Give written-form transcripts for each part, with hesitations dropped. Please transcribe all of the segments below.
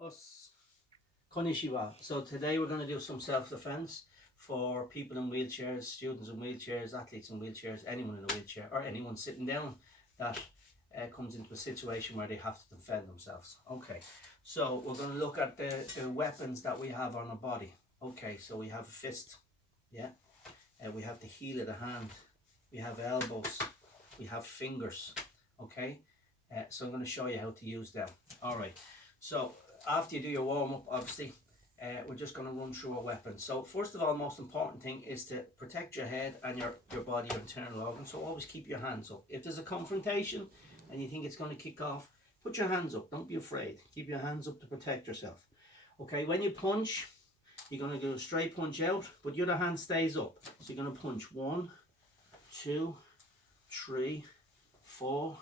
Us Konnichiwa. So today we're going to do some self-defense for people in wheelchairs, students in wheelchairs, athletes in wheelchairs, anyone in a wheelchair, or anyone sitting down that comes into a situation where they have to defend themselves. Okay, so we're going to look at the weapons that we have on our body. Okay, so we have a fist, yeah, we have the heel of the hand, we have elbows, we have fingers. Okay, so I'm going to show you how to use them. All right, so after you do your warm-up, obviously, we're just going to run through a weapon. So first of all, most important thing is to protect your head and your body, your internal organs. So always keep your hands up. If there's a confrontation and you think it's going to kick off, put your hands up. Don't be afraid. Keep your hands up to protect yourself. Okay, when you punch, you're going to do a straight punch out, but the other hand stays up. So you're going to punch 1, 2, 3, 4,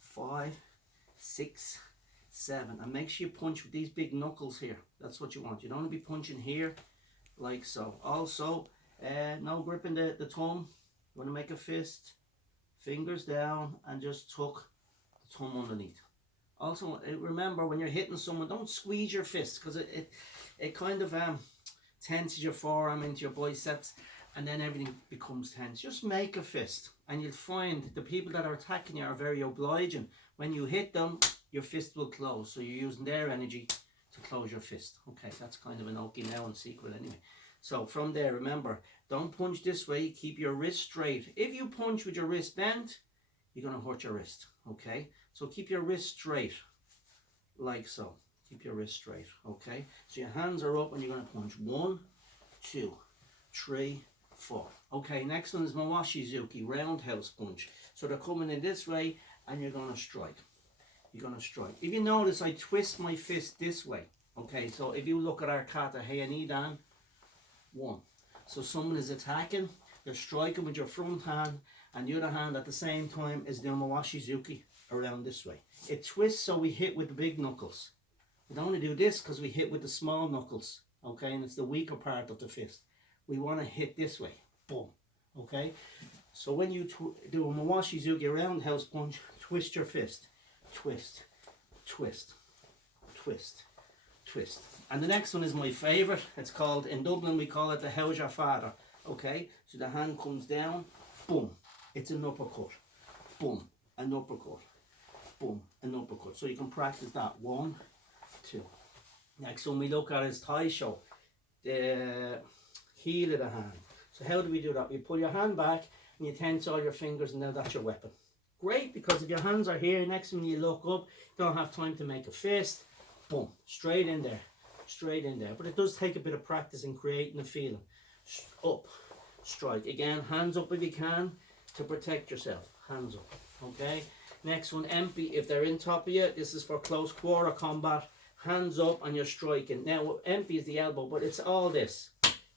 5, 6, 7, and make sure you punch with these big knuckles here. That's what you want. You don't want to be punching here like so. Also, no gripping the thumb. You want to make a fist, fingers down, and just tuck the thumb underneath. Also, remember when you're hitting someone, don't squeeze your fist, because it kind of tenses your forearm into your biceps, and then everything becomes tense. Just make a fist, and you'll find the people that are attacking you are very obliging. When you hit them, your fist will close, so you're using their energy to close your fist. Okay, that's kind of an Okinawan secret anyway. So from there, remember, don't punch this way, keep your wrist straight. If you punch with your wrist bent, you're going to hurt your wrist. Okay, so keep your wrist straight like so. Keep your wrist straight. Okay, so your hands are up and you're going to punch 1, 2, 3, 4. Okay, next one is Mawashi Zuki, roundhouse punch. So they're coming in this way and you're going to strike. You're going to strike. If you notice, I twist my fist this way. Okay, so if you look at our kata, heian 1. So someone is attacking, you're striking with your front hand, and the other hand at the same time is doing Mawashi Zuki around this way. It twists so we hit with the big knuckles. We don't want to do this because we hit with the small knuckles. Okay, and it's the weaker part of the fist. We want to hit this way. Boom. Okay, so when you do a Mawashi Zuki roundhouse punch, twist your fist. Twist, twist, twist, twist. And the next one is my favourite. It's called, in Dublin we call it the K.A.S.A. Okay, so the hand comes down, boom, it's an uppercut, boom, an uppercut, boom, an uppercut. So you can practice that. 1, 2. Next one we look at is Taisho, the heel of the hand. So how do we do that? You pull your hand back and you tense all your fingers, and now that's your weapon. Great, because if your hands are here, next time you look up, you don't have time to make a fist. Boom, straight in there, straight in there. But it does take a bit of practice in creating a feeling. Up, strike. Again, hands up if you can to protect yourself. Hands up, okay? Next one, empty. If they're in top of you, this is for close quarter combat. Hands up and you're striking. Now, empty is the elbow, but it's all this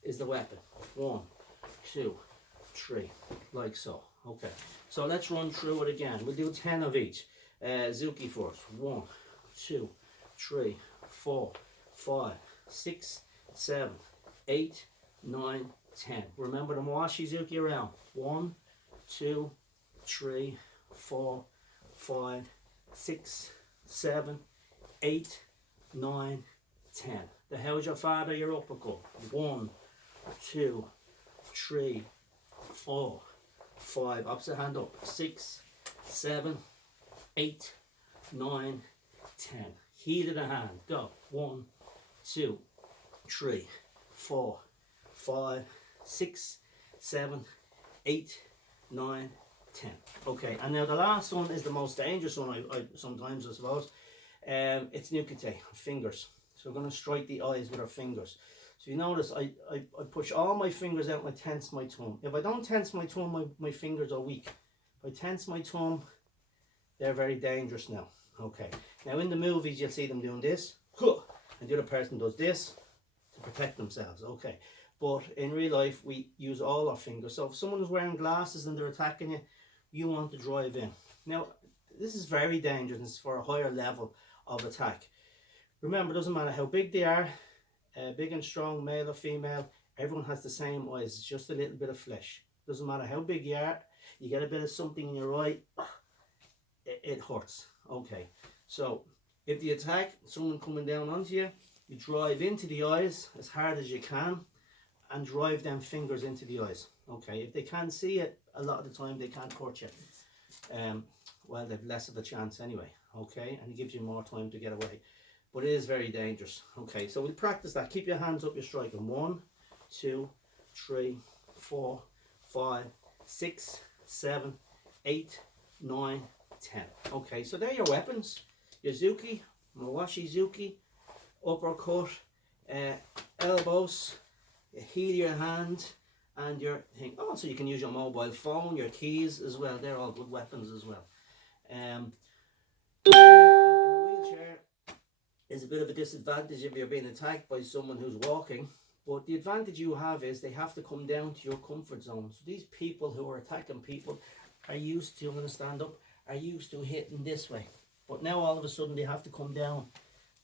is the weapon. 1, 2, 3, like so. Okay, so let's run through it again. We'll do 10 of each. Zuki first. 1, 2, 3, 4, 5, 6, 7, 8, 9, 10. Remember the Mawashi Zuki around. 1, 2, 3, 4, 5, 6, 7, 8, 9, 10. The how's your father, your uppercut. 1, 2, 3, 4, 5, opposite hand up. 6, 7, 8, 9, 10. Heel of the hand. Go. 1, 2, 3, 4, 5, 6, 7, 8, 9, 10. Okay, and now the last one is the most dangerous one. I sometimes, I suppose. It's Nukite, fingers. So we're going to strike the eyes with our fingers. So you notice I push all my fingers out and I tense my thumb. If I don't tense my thumb, my fingers are weak. If I tense my thumb, they're very dangerous now. Okay. Now in the movies you'll see them doing this, and the other person does this to protect themselves. Okay. But in real life we use all our fingers. So if someone's wearing glasses and they're attacking you, you want to drive in. Now this is very dangerous for a higher level of attack. Remember, it doesn't matter how big they are, big and strong, male or female, everyone has the same eyes. It's just a little bit of flesh. Doesn't matter how big you are, you get a bit of something in your eye, it hurts. Okay, so If the attack, someone coming down onto you, you drive into the eyes as hard as you can and drive them fingers into the eyes. Okay, if they can't see it, a lot of the time they can't hurt you. Well, they've less of a chance anyway. Okay, and it gives you more time to get away. But it is very dangerous. Okay, so we'll practice that. Keep your hands up, you're striking. 1, 2, 3, 4, 5, 6, 7, 8, 9, 10. Okay, so they're your weapons. Your Zuki, Mawashi Zuki, uppercut, elbows, your heel of your hand, and your thing. Oh, so you can use your mobile phone, your keys as well. They're all good weapons as well. In a wheelchair is a bit of a disadvantage if you're being attacked by someone who's walking. But the advantage you have is they have to come down to your comfort zone. So these people who are attacking people are used to, I'm going to stand up, are used to hitting this way. But now all of a sudden they have to come down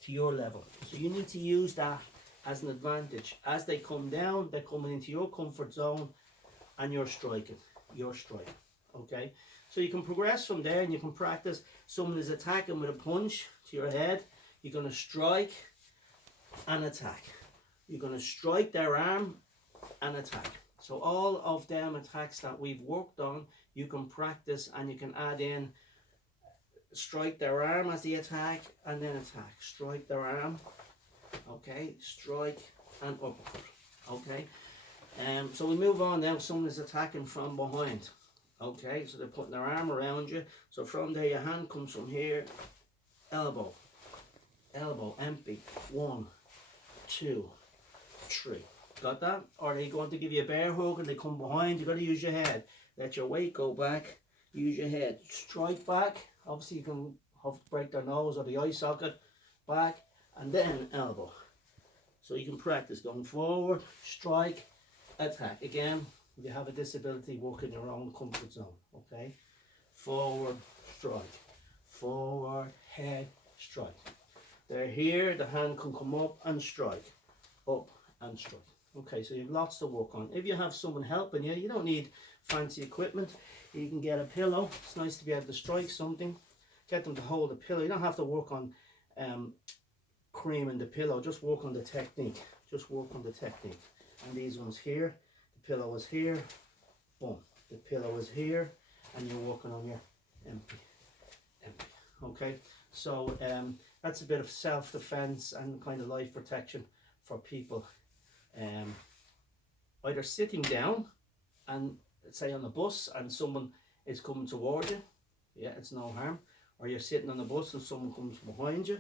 to your level. So you need to use that as an advantage. As they come down, they're coming into your comfort zone and you're striking. You're striking. Okay? So you can progress from there and you can practice. Someone is attacking with a punch to your head. You're going to strike and attack. You're going to strike their arm and attack. So all of them attacks that we've worked on, you can practice and you can add in strike their arm as the attack and then attack. Strike their arm, okay, strike and uppercut, okay. So we move on now. Someone is attacking from behind, okay, so they're putting their arm around you. So from there your hand comes from here, elbow, elbow, empty, 1, 2, 3. Got that? Or are they going to give you a bear hug and they come behind? You got to use your head. Let your weight go back. Use your head. Strike back. Obviously you can break their nose or the eye socket. Back and then elbow. So you can practice going forward, strike, attack. Again, if you have a disability, work in your own comfort zone. Okay? Forward, strike. Forward, head, strike. They're here. The hand can come up and strike. Up and strike. Okay, so you have lots to work on. If you have someone helping you, you don't need fancy equipment. You can get a pillow. It's nice to be able to strike something. Get them to hold the pillow. You don't have to work on creaming the pillow. Just work on the technique. Just work on the technique. And these ones here, the pillow is here. Boom. The pillow is here. And you're working on your empty. Empty. Okay, so that's a bit of self-defense and kind of life protection for people. Either sitting down and say on the bus and someone is coming toward you, yeah, it's no harm. Or you're sitting on the bus and someone comes behind you,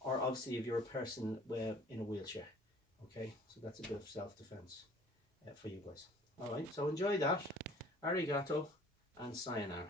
or obviously if you're a person in a wheelchair. Okay, so that's a bit of self-defense for you guys. All right, so enjoy that. Arigato and sayonara.